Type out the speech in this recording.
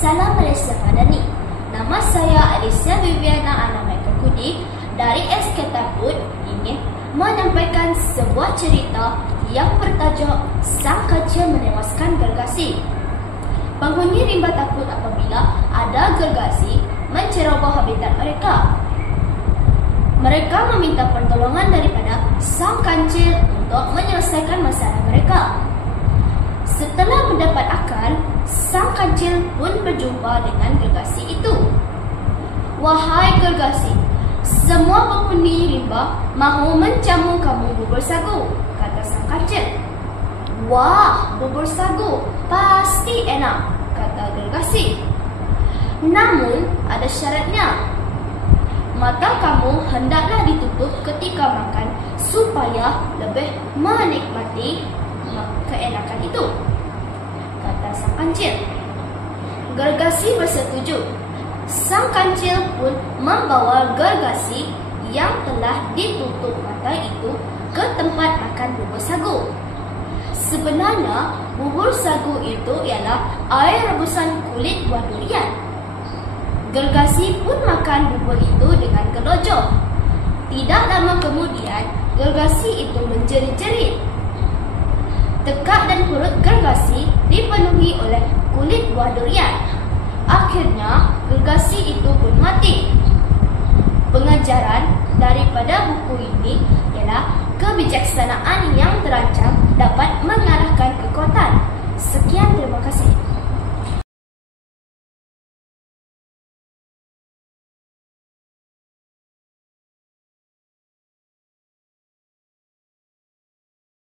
Salam Malaysia Madani. Nama saya Alicia Viviana Anameka Kudi dari SK Takut ingin menyampaikan sebuah cerita yang bertajuk Sang Kancil Menewaskan Gergasi. Penghuni rimba takut apabila ada gergasi menceroboh habitat mereka. Mereka meminta pertolongan daripada Sang Kancil untuk menyelesaikan masalah mereka. Setelah mendapat akal, Sang Kancil pun berjumpa dengan gergasi itu. "Wahai gergasi, semua penghuni rimba mahu menjamu kamu bubur sagu," kata Sang Kancil. "Wah, bubur sagu pasti enak," kata gergasi. "Namun ada syaratnya. Mata kamu hendaklah ditutup ketika makan supaya lebih menikmati keenakan itu," kata Sang Kancil. Gergasi bersetuju. Sang Kancil pun membawa gergasi yang telah ditutup mata itu ke tempat makan bubur sagu. Sebenarnya bubur sagu itu ialah air rebusan kulit buah durian. Gergasi pun makan bubur itu dengan gelojo. Tidak lama kemudian, gergasi itu menjerit-jerit. Tekak dan perut gergasi dipenuhi oleh kulit buah durian. Akhirnya, gergasi itu pun mati. Pengajaran daripada buku ini ialah kebijaksanaan yang terancam dapat mengarahkan